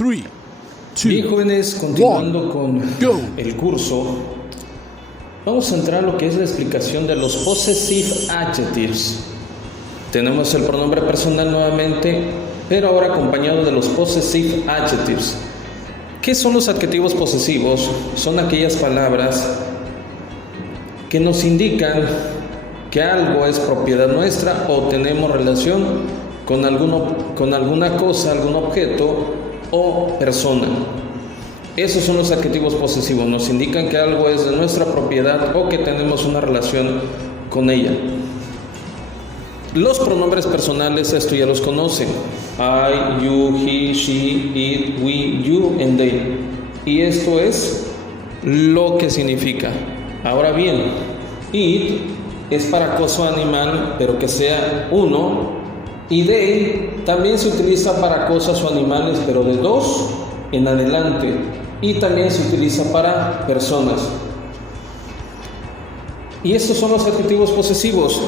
3, 2, Bien, jóvenes, continuando con go. el curso, vamos a entrar a lo que es la explicación de los possessive adjectives. Tenemos el pronombre personal nuevamente, pero ahora acompañado de los possessive adjectives. ¿Qué son los adjetivos posesivos? Son aquellas palabras que nos indican que algo es propiedad nuestra o tenemos relación con alguna cosa, algún objeto o persona. Esos son los adjetivos posesivos, nos indican que algo es de nuestra propiedad o que tenemos una relación con ella. Los pronombres personales, esto ya los conocen: I, you, he, she, it, we, you and they. Y esto es lo que significa. Ahora bien, it es para cosa animal, pero que sea uno, y they también se utiliza para cosas o animales, pero de dos en adelante, y también se utiliza para personas. Y estos son los adjetivos posesivos.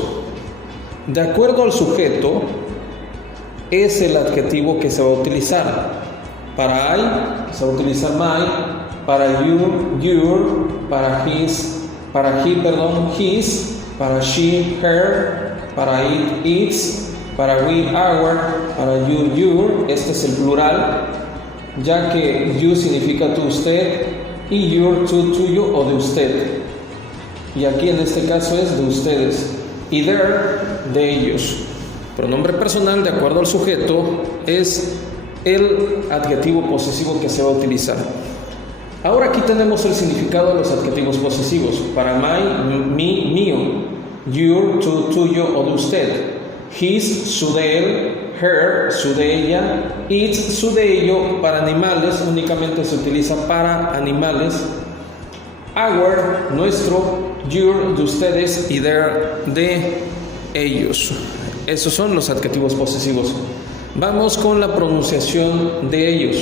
De acuerdo al sujeto, es el adjetivo que se va a utilizar. Para I se va a utilizar my, para you, your, para his, his, para she, her, para it, its, para we, our, para you, your. Este es el plural, ya que you significa tú, usted, y your, tú, tuyo o de usted. Y aquí en este caso es de ustedes. Y their, de ellos. Pronombre personal, de acuerdo al sujeto, es el adjetivo posesivo que se va a utilizar. Ahora aquí tenemos el significado de los adjetivos posesivos. Para my, mi, mío; your, tu, tuyo o de usted; his, su de él; her, su de ella; its, su de ello. Para animales únicamente se utiliza para animales; our, nuestro; your, de ustedes; y their, de ellos. Esos son los adjetivos posesivos. Vamos con la pronunciación de ellos: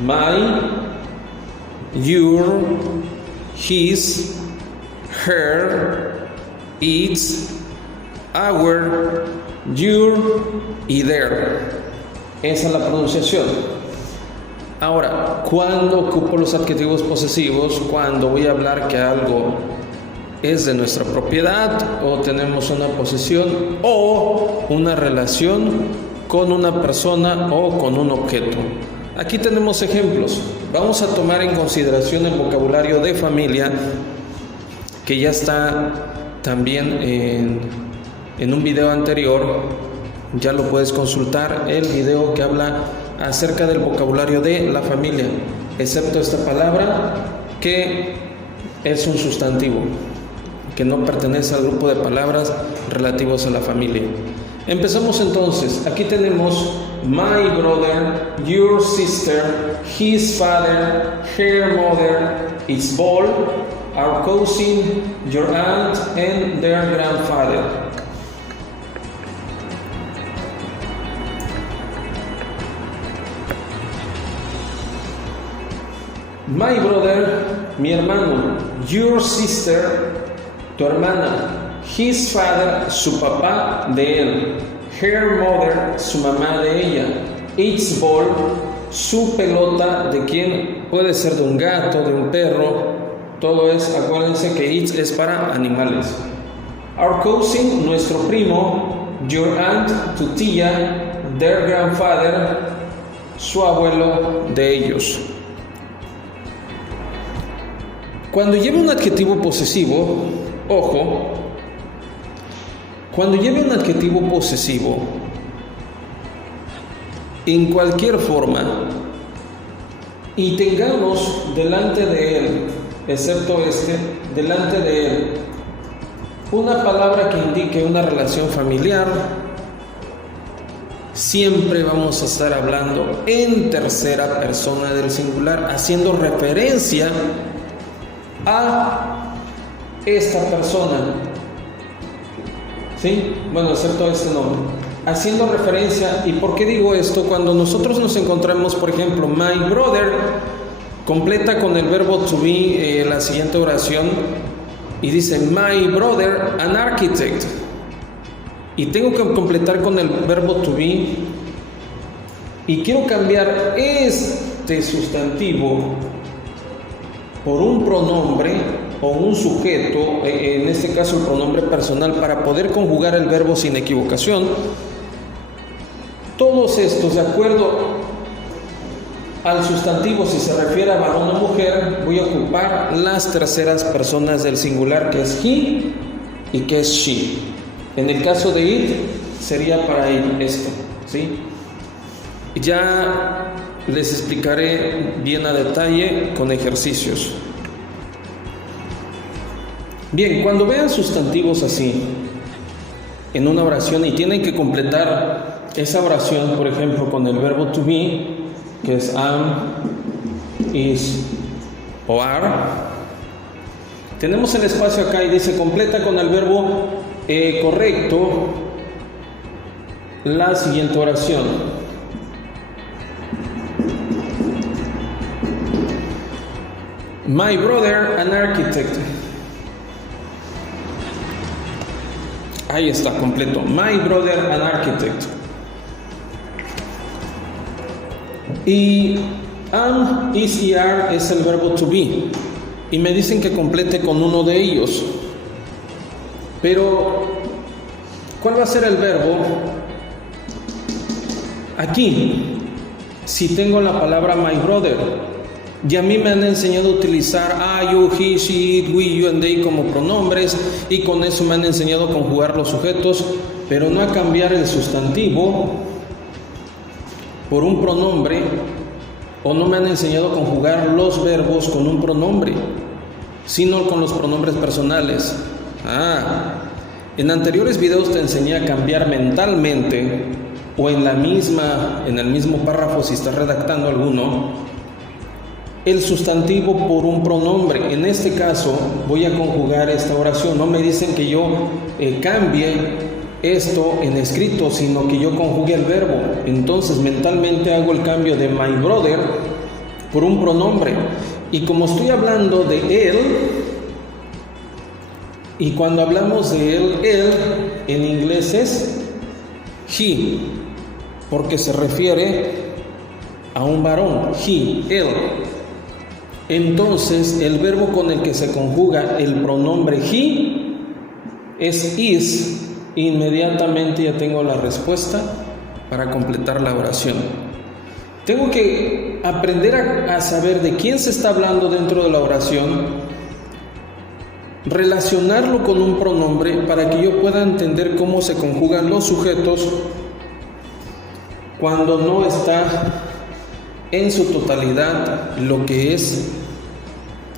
my, your, his, her, its, our, your y their. Esa es la pronunciación. Ahora, ¿cuándo ocupo los adjetivos posesivos? Cuando voy a hablar que algo es de nuestra propiedad, o tenemos una posesión o una relación con una persona o con un objeto. Aquí tenemos ejemplos. Vamos a tomar en consideración el vocabulario de familia, que ya está también en un video anterior. Ya lo puedes consultar, el video que habla acerca del vocabulario de la familia, excepto esta palabra que es un sustantivo, que no pertenece al grupo de palabras relativos a la familia. Empezamos entonces. Aquí tenemos my brother, your sister, his father, her mother, its ball, our cousin, your aunt, and their grandfather. My brother, mi hermano; your sister, tu hermana; his father, su papá de él; her mother, su mamá de ella; its ball, su pelota. ¿De quién? Puede ser de un gato, de un perro. Todo es, acuérdense que its es para animales. Our cousin, nuestro primo; your aunt, tu tía; their grandfather, su abuelo de ellos. Cuando lleve un adjetivo posesivo, ojo, cuando lleve un adjetivo posesivo, en cualquier forma, y tengamos delante de él, excepto delante de él, una palabra que indique una relación familiar, siempre vamos a estar hablando en tercera persona del singular, haciendo referencia a esta persona. ¿Sí? Bueno, excepto este nombre. Haciendo referencia. ¿Y por qué digo esto? Cuando nosotros nos encontramos, por ejemplo, my brother completa con el verbo to be la siguiente oración y dice my brother an architect, y tengo que completar con el verbo to be y quiero cambiar este sustantivo por un pronombre o un sujeto, en este caso el pronombre personal, para poder conjugar el verbo sin equivocación, todos estos, de acuerdo al sustantivo, si se refiere a varón o mujer, voy a ocupar las terceras personas del singular, que es he y que es she. En el caso de it, sería para esto, ¿sí? Ya les explicaré bien a detalle con ejercicios. Bien, cuando vean sustantivos así en una oración y tienen que completar esa oración, por ejemplo, con el verbo to be, que es am, is o are, tenemos el espacio acá y dice completa con el verbo correcto la siguiente oración. My brother, an architect. Ahí está, completo. My brother, an architect. Y am, is y are es el verbo to be. Y me dicen que complete con uno de ellos. Pero, ¿cuál va a ser el verbo? Aquí, si tengo la palabra my brother, y a mí me han enseñado a utilizar I, you, he, she, it, we, you and they como pronombres, y con eso me han enseñado a conjugar los sujetos, pero no a cambiar el sustantivo por un pronombre, o no me han enseñado a conjugar los verbos con un pronombre, sino con los pronombres personales. En anteriores videos te enseñé a cambiar mentalmente, o en el mismo párrafo si estás redactando alguno, el sustantivo por un pronombre. En este caso voy a conjugar esta oración. No me dicen que yo cambie esto en escrito, sino que yo conjugue el verbo. Entonces mentalmente hago el cambio de my brother por un pronombre. Y como estoy hablando de él, y cuando hablamos de él en inglés es he, porque se refiere a un varón, he, él. Entonces el verbo con el que se conjuga el pronombre he es is. Inmediatamente ya tengo la respuesta para completar la oración. Tengo que aprender a saber de quién se está hablando dentro de la oración, relacionarlo con un pronombre para que yo pueda entender cómo se conjugan los sujetos cuando no está en su totalidad lo que es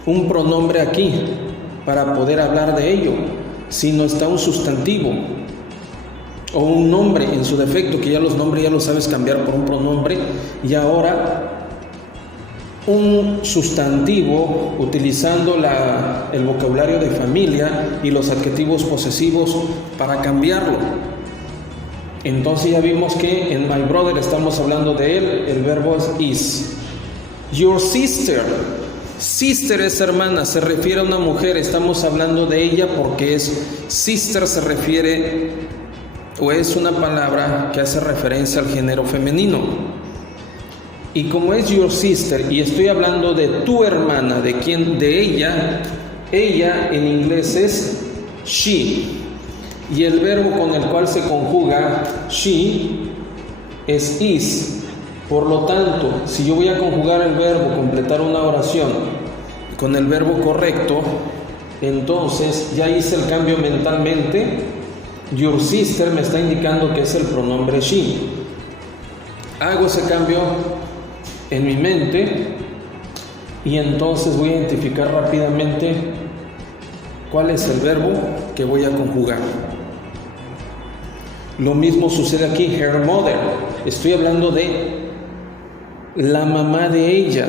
un pronombre aquí para poder hablar de ello, sino está un sustantivo o un nombre en su defecto, que ya los nombres ya los sabes cambiar por un pronombre, y ahora un sustantivo utilizando el vocabulario de familia y los adjetivos posesivos para cambiarlo. Entonces ya vimos que en my brother estamos hablando de él, el verbo es is. Your sister, sister es hermana, se refiere a una mujer, estamos hablando de ella porque sister se refiere o es una palabra que hace referencia al género femenino. Y como es your sister y estoy hablando de tu hermana, de ella en inglés es she, y el verbo con el cual se conjuga she es is. Por lo tanto, si yo voy a conjugar el verbo, completar una oración con el verbo correcto, entonces ya hice el cambio mentalmente. Your sister me está indicando que es el pronombre she. Hago ese cambio en mi mente y entonces voy a identificar rápidamente cuál es el verbo que voy a conjugar. Lo mismo sucede aquí, her mother. Estoy hablando de la mamá de ella.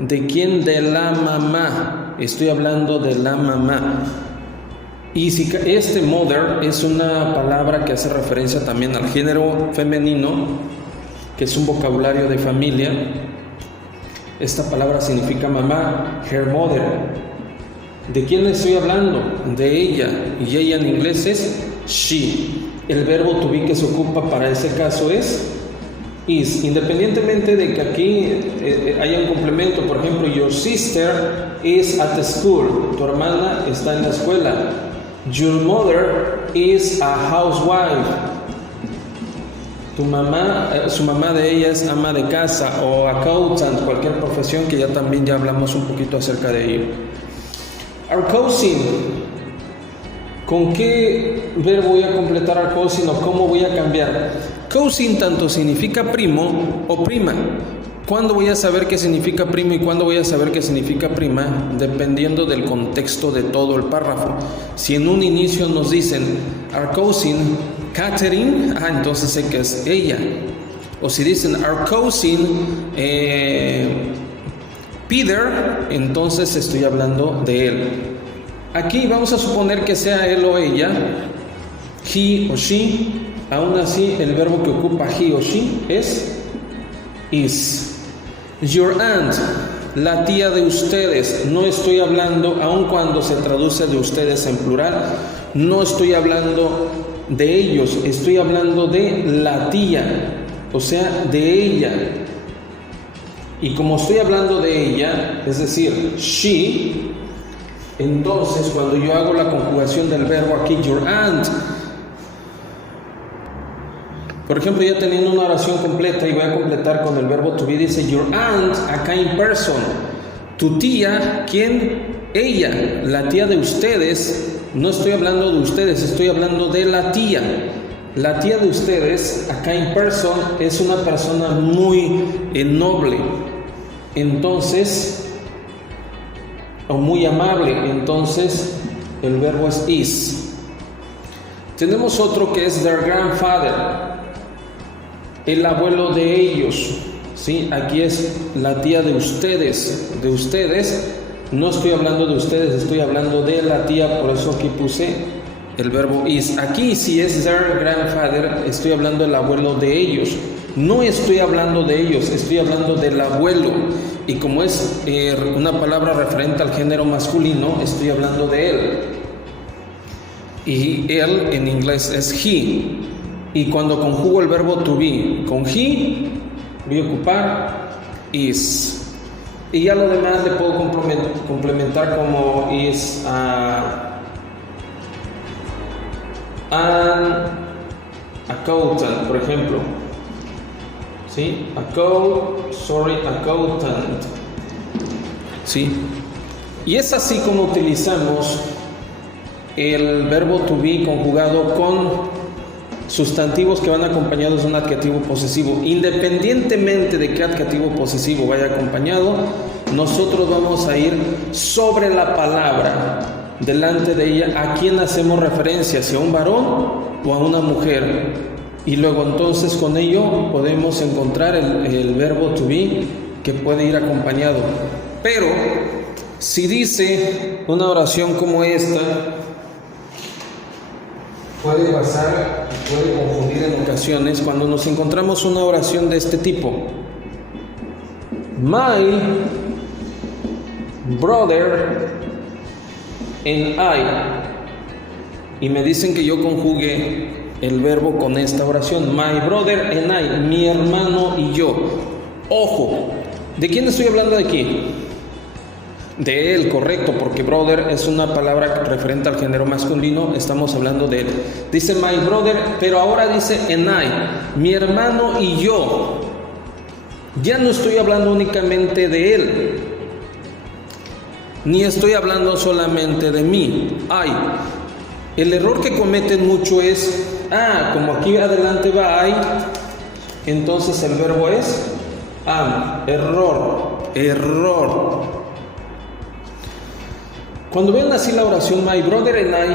¿De quién? De la mamá. Estoy hablando de la mamá. Y si este mother es una palabra que hace referencia también al género femenino, que es un vocabulario de familia, esta palabra significa mamá, her mother. ¿De quién estoy hablando? De ella, y ella en inglés es she. El verbo to be que se ocupa para ese caso es is, independientemente de que aquí haya un complemento. Por ejemplo, your sister is at the school, tu hermana está en la escuela. Your mother is a housewife, tu mamá, su mamá de ella es ama de casa, o accountant, cualquier profesión que ya hablamos un poquito acerca de ello. Our cousin, ¿con qué verbo voy a completar our cousin o cómo voy a cambiar? Cousin tanto significa primo o prima. ¿Cuándo voy a saber qué significa primo y cuándo voy a saber qué significa prima? Dependiendo del contexto de todo el párrafo. Si en un inicio nos dicen our cousin Catherine, entonces sé que es ella. O si dicen our cousin Peter, entonces estoy hablando de él. Aquí vamos a suponer que sea él o ella, he o she. Aún así, el verbo que ocupa he o she es is. Your aunt, la tía de ustedes. No estoy hablando, aun cuando se traduce de ustedes en plural, no estoy hablando de ellos, estoy hablando de la tía, o sea, de ella. Y como estoy hablando de ella, es decir, she, entonces cuando yo hago la conjugación del verbo aquí, your aunt, por ejemplo, ya teniendo una oración completa y voy a completar con el verbo to be, dice your aunt, a kind person. Tu tía, ¿quién? Ella, la tía de ustedes. No estoy hablando de ustedes, estoy hablando de la tía. La tía de ustedes, a kind person, es una persona muy noble. Entonces, o muy amable. Entonces, el verbo es is. Tenemos otro que es their grandfather, el abuelo de ellos, ¿sí? Aquí es la tía de ustedes, no estoy hablando de ustedes, estoy hablando de la tía, por eso aquí puse el verbo is. Aquí si es their grandfather, estoy hablando del abuelo de ellos, no estoy hablando de ellos, estoy hablando del abuelo, y como es una palabra referente al género masculino, estoy hablando de él, y él en inglés es he. Y cuando conjugo el verbo to be con he, voy a ocupar is. Y ya lo demás le puedo complementar como is an accountant, por ejemplo. ¿Sí? Accountant. ¿Sí? Y es así como utilizamos el verbo to be conjugado con sustantivos que van acompañados de un adjetivo posesivo. Independientemente de qué adjetivo posesivo vaya acompañado, nosotros vamos a ir sobre la palabra, delante de ella, a quién hacemos referencia, si a un varón o a una mujer. Y luego entonces con ello podemos encontrar el verbo to be que puede ir acompañado. Pero si dice una oración como esta, puede pasar, puede confundir en ocasiones cuando nos encontramos una oración de este tipo. My brother and I. Y me dicen que yo conjugue el verbo con esta oración. My brother and I, mi hermano y yo. Ojo, ¿de quién estoy hablando de aquí? De él, correcto, porque brother es una palabra referente al género masculino, estamos hablando de él. Dice my brother, pero ahora dice and I, mi hermano y yo. Ya no estoy hablando únicamente de él, ni estoy hablando solamente de mí. El error que cometen mucho es, como aquí adelante va I, entonces el verbo es am. Error. Cuando ven así la oración my brother and I,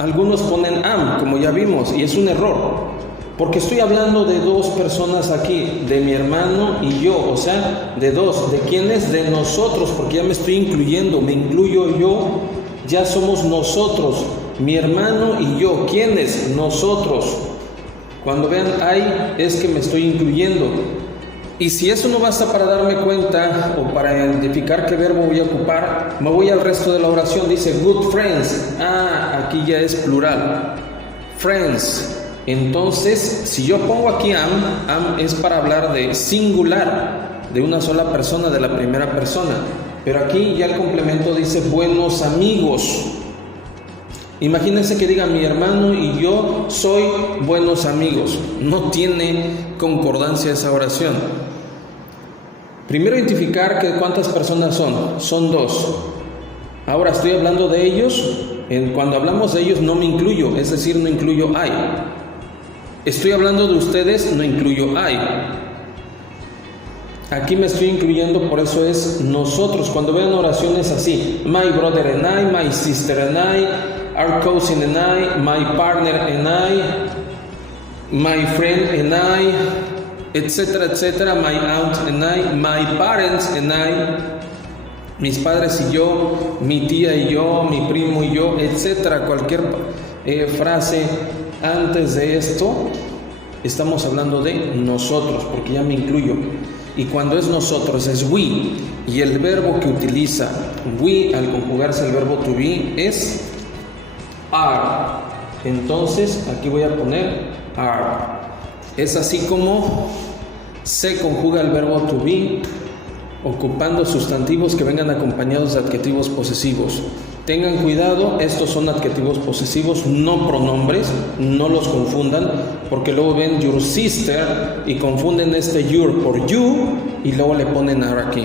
algunos ponen am, como ya vimos, y es un error, porque estoy hablando de dos personas aquí, de mi hermano y yo, o sea, de dos. ¿De quiénes? De nosotros, porque ya me estoy incluyendo, me incluyo yo, ya somos nosotros, mi hermano y yo. ¿Quiénes? Nosotros. Cuando vean I, es que me estoy incluyendo. Y si eso no basta para darme cuenta o para identificar qué verbo voy a ocupar, me voy al resto de la oración. Dice good friends. Aquí ya es plural. Friends. Entonces, si yo pongo aquí am es para hablar de singular, de una sola persona, de la primera persona. Pero aquí ya el complemento dice buenos amigos. Imagínense que diga mi hermano y yo soy buenos amigos. No tiene concordancia esa oración. Primero identificar que cuántas personas son dos. Ahora estoy hablando de ellos. Cuando hablamos de ellos no me incluyo, es decir, no incluyo I. Estoy hablando de ustedes, no incluyo I. Aquí me estoy incluyendo, por eso es nosotros. Cuando vean oraciones así, my brother and I, my sister and I, our cousin and I, my partner and I, my friend and I, etcétera, etcétera, my aunt and I, my parents and I, mis padres y yo, mi tía y yo, mi primo y yo, etcétera. Cualquier frase antes de esto, estamos hablando de nosotros, porque ya me incluyo. Y cuando es nosotros es we, y el verbo que utiliza we al conjugarse el verbo to be es are. Entonces aquí voy a poner are. Es así como se conjuga el verbo to be ocupando sustantivos que vengan acompañados de adjetivos posesivos. Tengan cuidado, estos son adjetivos posesivos, no pronombres, no los confundan, porque luego ven your sister y confunden este your por you y luego le ponen are aquí.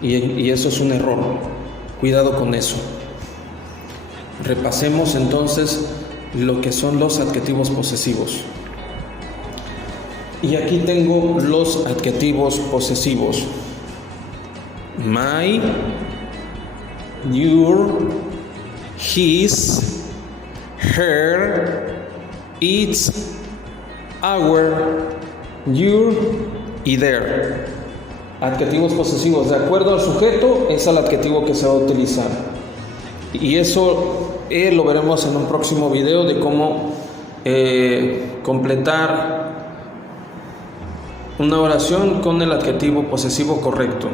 Y eso es un error. Cuidado con eso. Repasemos entonces lo que son los adjetivos posesivos. Y aquí tengo los adjetivos posesivos. My, your, his, her, its, our, your y their. Adjetivos posesivos. De acuerdo al sujeto es el adjetivo que se va a utilizar. Y eso lo veremos en un próximo video de cómo completar una oración con el adjetivo posesivo correcto.